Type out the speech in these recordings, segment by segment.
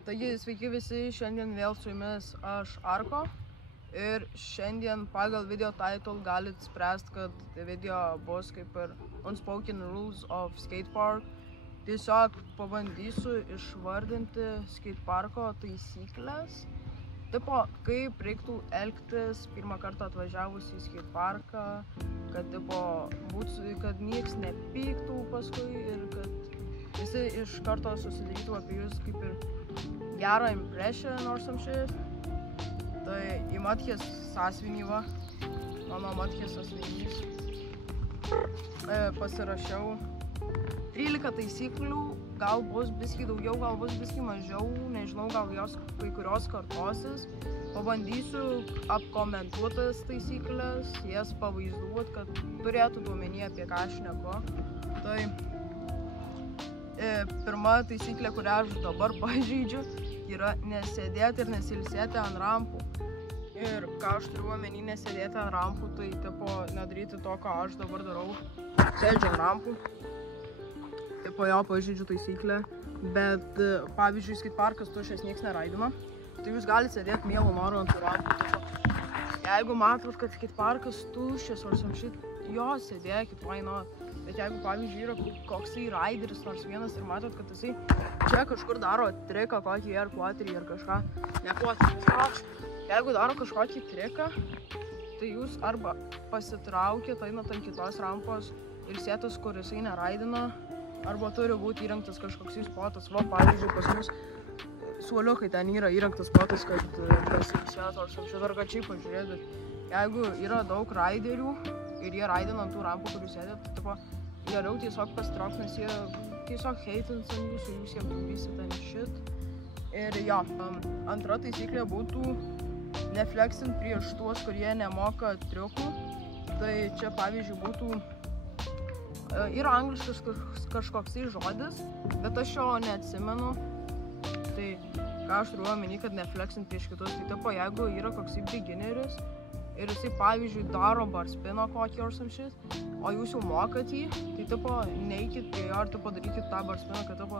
Taigi, sveiki visi, šiandien vėl su jumis aš Arko ir šiandien pagal video title galit spręsti, kad video bus kaip ir Unspoken Rules of Skatepark. Tiesiog pabandysiu išvardinti skateparko taisyklės, tipo, kaip reiktų elgtis pirmą kartą atvažiavus į skateparką, kad, tipo, kad nieks nepyktų paskui ir kad visi iš karto susidarytų apie jūs kaip ir gerą impression or some shit. Tai į matkės sąsvinį mano matkės sąsvinys. Pasirašiau 13 taisyklių, gal bus biskį daugiau, gal bus biskį mažiau, nežinau, gal jos kai kurios kartosis. Pabandysiu apkomentuotas taisyklės, jas pavaizduot, kad turėtų duomenį apie ką aš šneku. Tai pirma taisyklė, kurią aš dabar pažeidžiu, yra nesėdėti ir nesilsėti ant rampų. Ir ką aš turiu omeny nesėdėti ant rampų, tai tipo nedaryti to, ką aš dabar darau. Sėdžiu ant rampų. Tipo jo pažeidžiu taisyklę, bet pavyzdžiui, skateparkas tuščias nieks neraidina. Tai jūs galite sėdėti mielo noru ant rampų. Jeigu matot, kad skateparkas tuščias ar samšit, jo sėdėkit, why not? Bet jeigu, pavyzdžiui, yra koksai raideris nors vienas ir matot, kad jisai čia kažkur daro triką, kokį air quaterį ar kažką, ne quaterį, jeigu daro kažkokį triką, tai jūs arba pasitraukit, einat ant kitos rampos ir sėtas, kur jisai neraidina, arba turi būti įrengtas kažkoksai spotas. Va, pavyzdžiui, pas mus suoliukai ten yra įrengtas spotas, kad pasilsėtų ar samšit, ar kad šiaip pažiūrėt, bet jeigu yra daug raiderių ir jie raidina ant tų rampų, kur jūs sėdėt, tai tipo, geriau tiesiog pasitraukt, nes jie tiesiog heitins ant jūsų, jūs jiem trukdysit ant shit. Ir jo, antra taisyklė būtų nefleksint prieš tuos, kurie nemoka triukų. Tai čia pavyzdžiui būtų, yra angliškas kažkoksai žodis, bet aš jo neatsimenu. Tai ką aš turiu omeny, kad nefleksint prieš kitus, tai tipo, jeigu yra koksai beginneris ir jisai pavyzdžiui daro barspino kokį or some shit, o jūs jau mokat jį, tai tipo neikit prie jo ir tipo darykit tą barspiną, kad tipo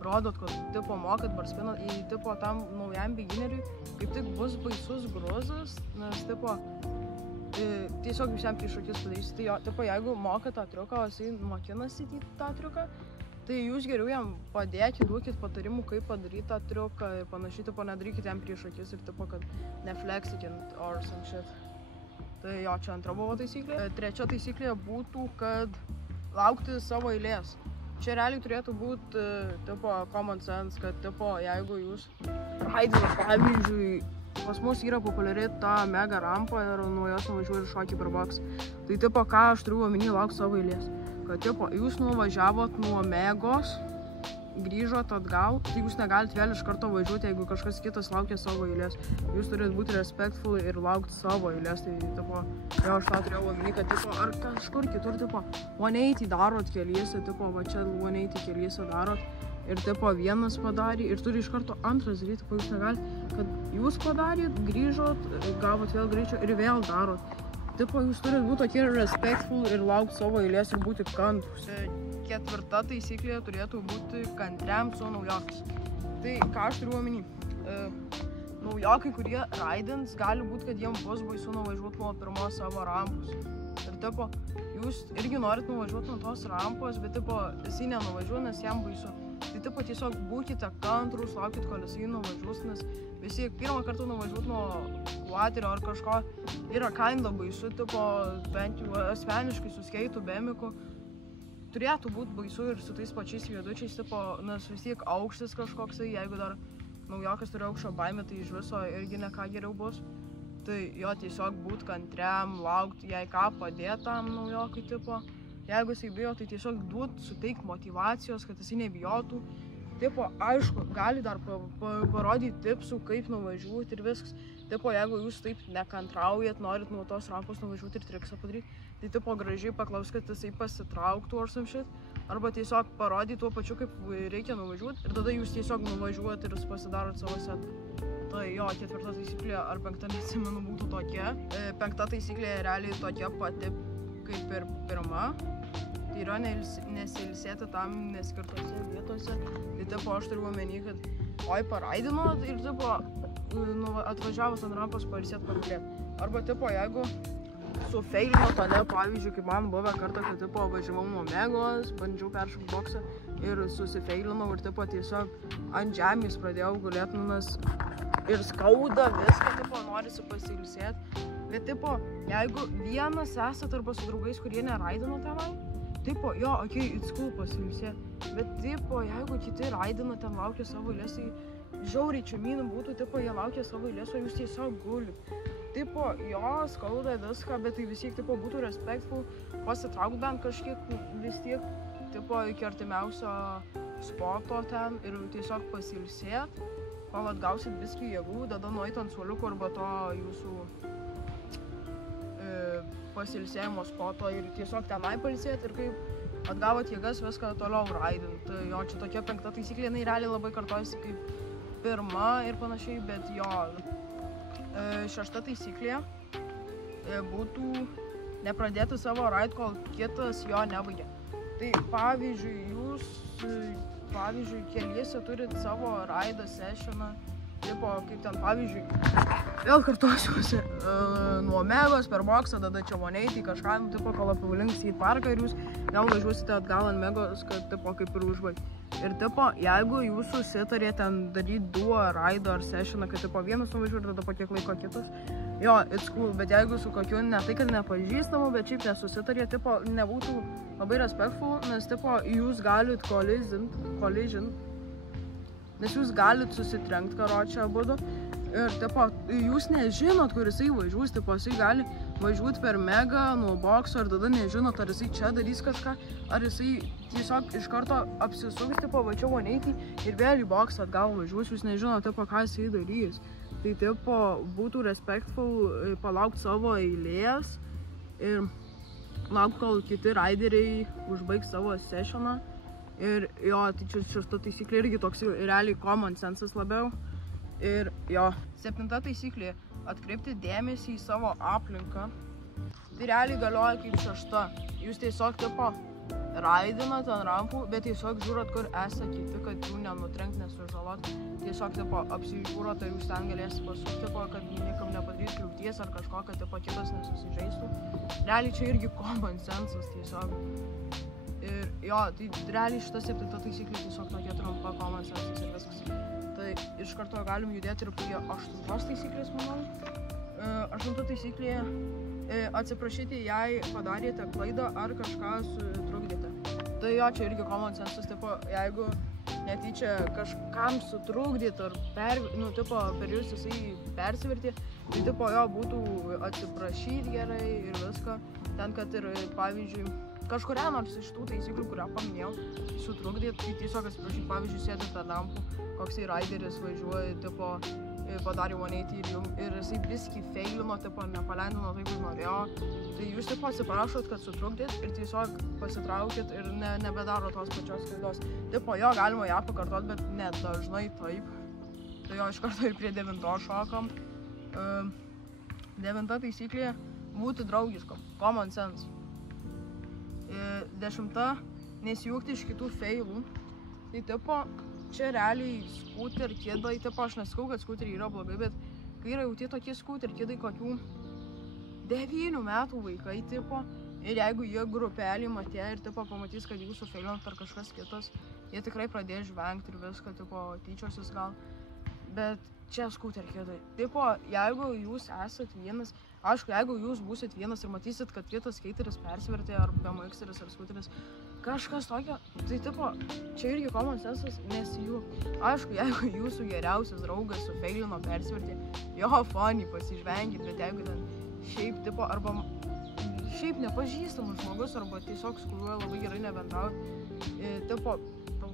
rodot, kad tipo mokat barspiną į tipo tam naujam beginneriui, kaip tik bus baisus gruzas, nes tipo tiesiog jūs jam prieš akis padarysit. Tai jo, tipo jeigu mokat tą triuką, o jisai mokinasi tą triuką, tai jūs geriau jam padėkit, duokit patarimų, kaip padaryti tą triuką ir panašiai, tipo nedarykit jam prieš akis ir tipo, kad nefleksikint or some shit. Tai jo, čia antra buvo taisyklė. Trečia taisyklė būtų, kad laukti savo eilės. Čia realiai turėtų būti tipo common sense, kad tipo jeigu jūs raidinat, pavyzdžiui, pas mus yra populiari ta mega rampa ir nuo jos nuvažiuoja šokį per boksą. Tai tipo ką aš turiu omeny laukti savo eilės. Kad tipo jūs nuvažiavot nuo megos, grįžot atgal, tai jūs negalit vėl iš karto važiuoti, jeigu kažkas kitas laukia savo eilės. Jūs turite būti respectful ir laukti savo eilės. Tai tipo, jo aš tą turėjau omeny, kad tipo, ar kažkur kitur tipo 180 darot keliese, tipo va čia 180 keliese darot ir tipo vienas padarė ir turi iš karto antras daryti, tipo jūs negalit, kad jūs padarėt, grįžot, gavot vėl greičio ir vėl darot. Tipo jūs turite būti tokie respectful ir laukti savo eilės ir būti kantrūs. Ketvirta taisyklė turėtų būti kantriam su naujokais. Tai ką aš turiu omeny? Naujokai, kurie raidins, gali būti, kad jiems bus baisu nuvažiuoti nuo pirmos savo rampos. Ir tipo, jūs irgi norit nuvažiuoti nuo tos rampos, bet tipo, jisai nenuvažiuoja, nes jam baisu. Tai tipo, tiesiog būkite kantrūs, laukit, kol jisai nuvažiuos, nes visi pirmą kartą nuvažiuoti nuo quaterio ar kažko yra kinda baisu, tipo, bent jau asmeniškai su skeitu, bemiku. Turėtų būti baisu ir su tais pačiais viedučiais, tipo, nes vis tiek aukštis kažkoksai, jeigu dar naujokas turi aukščio baimę, tai iš viso irgi ne ką geriau bus. Tai jo tiesiog būt kantriam, laukti, jei ką padėt tam naujokui, tipo. Jeigu jisai bijo, tai tiesiog suteikt motyvacijos, kad jisai nebijotų. Tipo, aišku, gali dar parodyti tipsų, kaip nuvažiuoti ir viskas. Tipo, jeigu jūs taip nekantraujat, norit nuo tos rampos nuvažiuoti ir triksą padaryti, tai tipo gražiai paklaus, kad jisai pasitrauktų or some shit, arba tiesiog parodyti tuo pačiu, kaip reikia nuvažiuoti ir tada jūs tiesiog nuvažiuojat ir pasidarot savo setą. Tai jo, ketvirta taisyklė ar penkta, neatsimenu, būtų tokia. Penkta taisyklė realiai tokia pati kaip ir pirma. Tai yra nesilsėti tam neskirtose vietose. Tai tipo aš turiu omeny, kad oi paraidino ir tipo atvažiavus ant rampos pailsėt pagulėt. Arba tipo, jeigu sufeilino tane, pavyzdžiui, kaip man buvę kartą, kad tipo važiavau nuo Megos, bandžiau peršokti boksą ir susifeilinau ir tipo tiesiog ant žemės pradėjau gulėt, nes ir skauda viską, tipo norisi pasilsėti. Bet tipo, jeigu vienas esat arba su draugais, kurie neraidino tenai, tipo, jo, okei, it's cool pasilsėti. Bet tipo, jeigu kiti raidino ten laukia savo eilės, tai žiauriai čia minų būtų, tipo, jie laukia savo eilės, o jūs tiesiog gulit. Tipo, jo, skauda viską, bet tai vis tiek, tipo, būtų respectful, pasitraukt bent kažkiek vis tiek, tipo, iki artimiausio sporto ten ir tiesiog pasilsėt, kol atgausit viskį jėgų, tada nueit ant suoliuko arba to jūsų pasilsėjimo spoto ir tiesiog tenai pailsėt ir kaip atgavot jėgas viską toliau raidint. Tai jo, čia tokia 5 taisyklė, jinai realiai labai kartojasi kaip 1 ir panašiai, bet jo, 6 taisyklė būtų nepradėti savo raid, kol kitas jo nebaigia. Tai pavyzdžiui, keliese turit savo raido sessioną, tipo, kaip ten, pavyzdžiui, vėl kartuosiuosi, nuo Megos per boksą, tada čia moneitį kažką, tipo, kol apivalinks į parką ir jūs vėl važiuosite atgal ant Megos, kad, tipo, kaip ir užbaigti. Ir, tipo, jeigu jūs susitarė ten daryti duo raido ar sessioną, kad, tipo, vienas nuvažiuoja ir tada po kiek laiko kitas, jo, it's cool, bet jeigu su kokiu ne tai, kad nepažįstamu, bet šiaip nesusitarė, tipo, nebūtų labai respectful, nes, tipo, jūs galit collision, nes jūs galit susitrenkt, karočią abudu. Ir, tipo, jūs nežinot, kur jisai važiuos, tipo, jisai gali važiuoti per Megą nuo bokso ir tada nežinot, ar jisai čia darys kažką, ar jisai tiesiog iš karto apsisuks, tipo, vačiau moneitį ir vėl į boksą atgal važiuos, jūs nežinot, tipo, ką jisai darys. Tai, tipo, būtų respectful palaukti savo eilės ir laukti, kol kiti raideriai užbaigs savo sessioną. Ir jo, tai čia 6 taisyklė irgi toks realiai common sensas labiau. Ir jo, 7 taisyklė – atkreipti dėmesį į savo aplinką. Tai realiai galioja kaip 6. Jūs tiesiog, tipo, raidinat ant rampų, bet tiesiog žiūrot, kur esate kiti, kad jų nenutrenkt, nesužalot. Tiesiog, tipo, apsižiūrot, ar jūs ten galėsite pasukti, tipo, kad niekam nepadarys kliūties ar kažko, kad, tipo, kitas nesusižeistų. Realiai čia irgi common sensas tiesiog. Ir jo, tai realiai šita 7 taisyklė tiesiog tokia trumpa common sensas ir viskas. Tai iš karto galim judėti ir prie 8 taisyklės, manau. 8 taisyklė – atsiprašyti, jei padarėte klaidą ar kažką sutrukdėte. Tai jo, čia irgi common sensas, tipo, jeigu netyčia kažkam sutrukdėt ar per jūs jisai persivertė, tai tipo jo būtų atsiprašyti gerai ir viską. Ten, kad ir, pavyzdžiui, kažkuria nors iš tų taisyklių, kurią paminėjau, sutrukdėt, tai tiesiog atsiprašyti, pavyzdžiui, sėdėt ant rampų, koksai raideris važiuoja, tipo, padarė moneitį ir jisai biskį feilino, tipo, nepaleidino taip, kaip norėjo. Tai jūs, tipo, atsiprašot, kad sutrukdėt ir tiesiog pasitraukit ir nebedaro tos pačios klaidos. Tipo, jo, galima ją pakartot, bet ne dažnai taip. Tai jo, iš karto ir prie 9 šokam. 9 taisyklė – būti draugiškam, common sense. 10 – nesijungti iš kitų feilų. Tai, tipo, čia realiai scooter kidai, tipo, aš nesakau, kad scooteriai yra blogai, bet kai yra jau tie tokie scooter kidai kokių 9 metų vaikai, tipo, ir jeigu jie grupelį matė ir, tipo, pamatys, kad jūsų feilinat ar kažkas kitas, jie tikrai pradės žvengti ir viską, tipo, tyčiosis gal. Bet čia scooter kidai. Tipo, jeigu jūs esat vienas, aišku, jeigu jūs būsit vienas ir matysit, kad kitas skateris persivertė ar BMX-eris ar scooteris, kažkas tokio, tai tipo, čia irgi common sensas, nes jų, aišku, jeigu jūsų geriausias draugas sufeilino persivertė, jo, funny, pasižvengit, bet jeigu ten šiaip, tipo, arba šiaip nepažįstamas žmogus, arba tiesiog su kuriuo labai gerai nebendraut, tipo,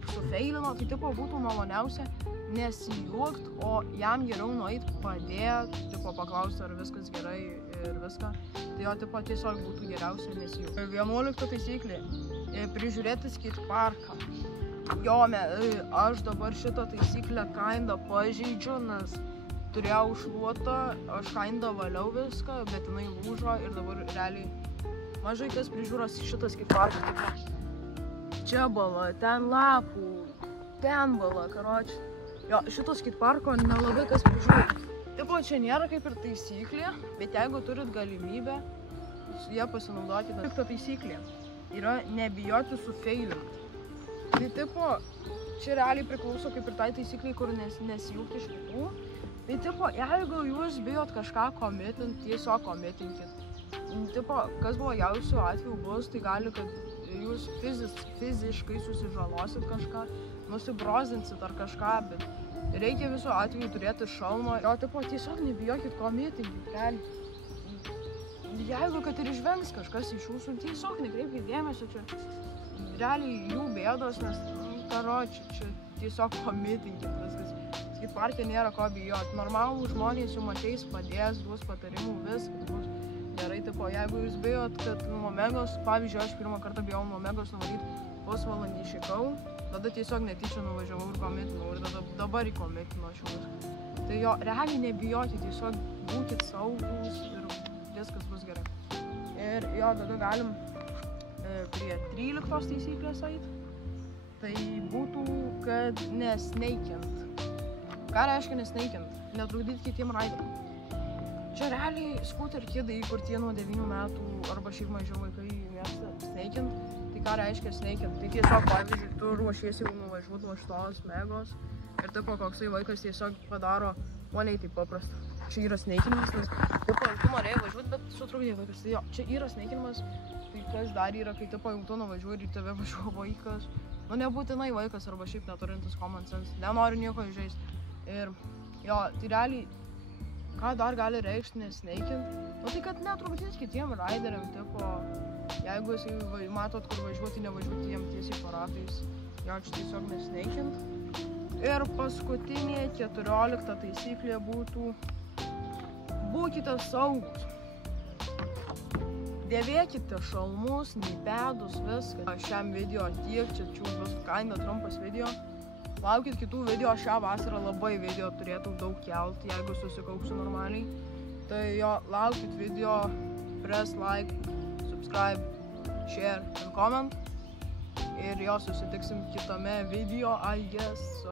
sufeilino, tai tipo būtų maloniausia nesijuokt, o jam geriau nueit padėt, tipo, paklausti, ar viskas gerai ir viską. Tai jo, tipo, tiesiog būtų geriausia nesijuokt. 11 taisyklė – prižiūrėti skateparką. Jo, aš dabar šitą taisyklę kinda pažeidžiu, nes turėjau šluotą, aš kinda valiau viską, bet jinai lūžo ir dabar realiai mažai kas prižiūros šitą skateparką. Čia bala, ten lapų, ten bala, karoči. Jo, šito skateparko nelabai kas prižiūri. Tipo, čia nėra kaip ir taisyklė, bet jeigu turit galimybę, jie pasinaudoti. Tik ta taisyklė yra nebijoti sufeilinti. Tai tipo, čia realiai priklauso kaip ir tai taisyklė, kur nesijungti iš kitų. Tai tipo, jeigu jūs bijot kažką komitint, tiesiog komitinkit. Tipo, kas blogiausių atvejų bus, tai gali, kad jūs fiziškai susižalosit kažką, nusibrozinsit ar kažką, bet reikia visų atveju turėti šalmą. Jo, tipo, tiesiog nebijokit komitingit, realiai. Jeigu kad ir išvengs kažkas iš jūsų, tiesiog nekreipkit dėmesio, čia realiai jų bėdos, nes, čia tiesiog komitingit viskas. Skateparke nėra ko bijot. Normalų žmonės jums ateis, padės, duos patarimų, viskas bus gerai. Tipo, jeigu jūs bijot, kad nuo Omegos, pavyzdžiui, aš pirmą kartą bijau nuo Omegos nuvaryti, pusvalandį išėjau, tada tiesiog netyčia nuvažiavau ir komitinau ir dabar įkomitinau aš jau. Tai jo, realiai nebijoti, tiesiog būkit saugus ir viskas bus gerai. Ir jo, tada galim prie 13 taisyklės eit. Tai būtų, kad nesneikint. Ką reiškia nesneikint? Netrukdyt kitiem raideriam. Čia realiai scooter kidai, kur tie nuo 9 metų arba šiaip mažiau vaikai mėgsta sneikint. Tai ką reiškia sneikint? Tai tiesiog, pavyzdžiui, tu ruošiesi jau nuvažiuot nuo šitos Omegos ir tipo koksai vaikas tiesiog padaro, o ne taip paprasta. Čia yra sneikinimas, nes tipo, tu norėjai važiuot, bet sutrukdė vaikas. Tai jo, čia yra sneikinimas, tai kas dar yra, kai tipo, jau tu nuvažiuoji ir tave važiuoja vaikas. Nu, nebūtinai vaikas arba šiaip neturintis common sense, nenori nieko įžeist. Ir jo, tai realiai, ką dar gali reikšti nesneikint? Nu, tai kad netrukdyt kitiem raideriam, tipo, jeigu jisai matot, kur važiuoti, nevažiuoti jiem tiesiai po ratais, jo, čia tiesiog nesneikint. Ir paskutinė 14 taisyklė būtų, būkite saugus. Dėvėkite šalmus, neįpedus, viską. Šiam video tiek, čia bus kinda trumpas video. Laukit kitų video, šią vasarą labai video turėtų daug kelti, jeigu susikauksiu normaliai. Tai jo, laukit video, press like, subscribe, share and comment. Ir jo, susitiksim kitame video, I guess.